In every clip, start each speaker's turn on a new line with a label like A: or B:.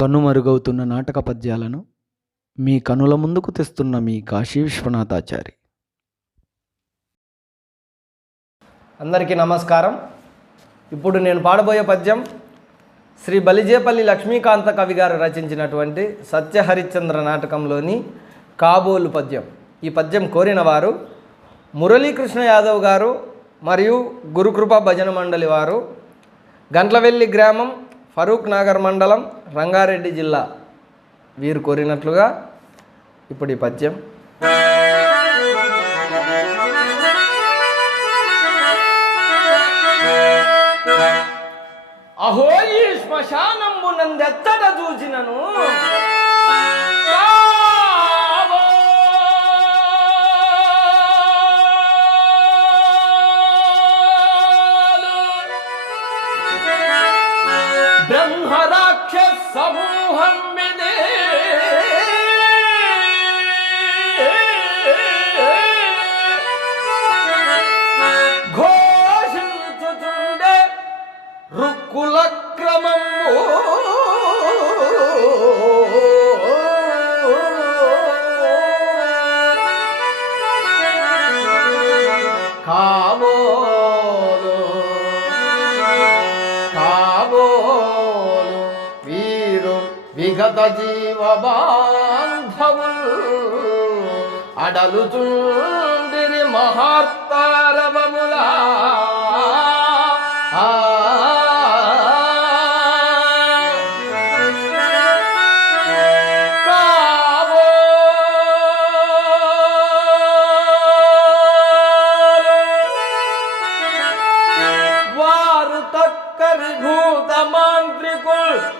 A: కనుమరుగవుతున్న నాటక పద్యాలను మీ కనుల ముందుకు తెస్తున్న మీ కాశీ విశ్వనాథాచారి.
B: అందరికీ నమస్కారం. ఇప్పుడు నేను పాడబోయే పద్యం శ్రీ బలిజేపల్లి లక్ష్మీకాంత కవి గారు రచించినటువంటి సత్యహరిశ్చంద్ర నాటకంలోని కాబోలు పద్యం. ఈ పద్యం కోరిన వారు మురళీకృష్ణ యాదవ్ గారు మరియు గురుకృప భజన మండలి వారు గంట్లవెల్లి గ్రామం ఫరూక్ నగర్ మండలం రంగారెడ్డి జిల్లా. వీరు కోరినట్లుగా ఇప్పుడు ఈ పద్యం. అహో ఈ శ్మశానంబు చూచినను బ్రహ్మరాక్ష సమూహం విదే ఘోషించుతుండే రుక్కుల క్రమము కామో বিগত জীববান্ধব আডালু চুন্দির মহাত্মার বাবুলা ভূতমান্ত্রিকুল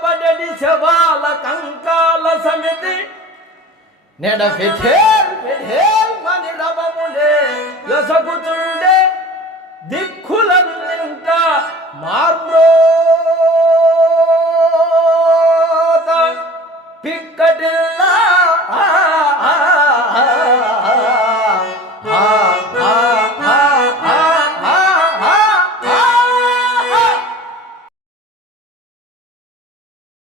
B: కాల్చబడడి శవాల కంకాల సమితి నెడ ఫిఠేల్ ఫిఠేల్ మని యొసగుచుండే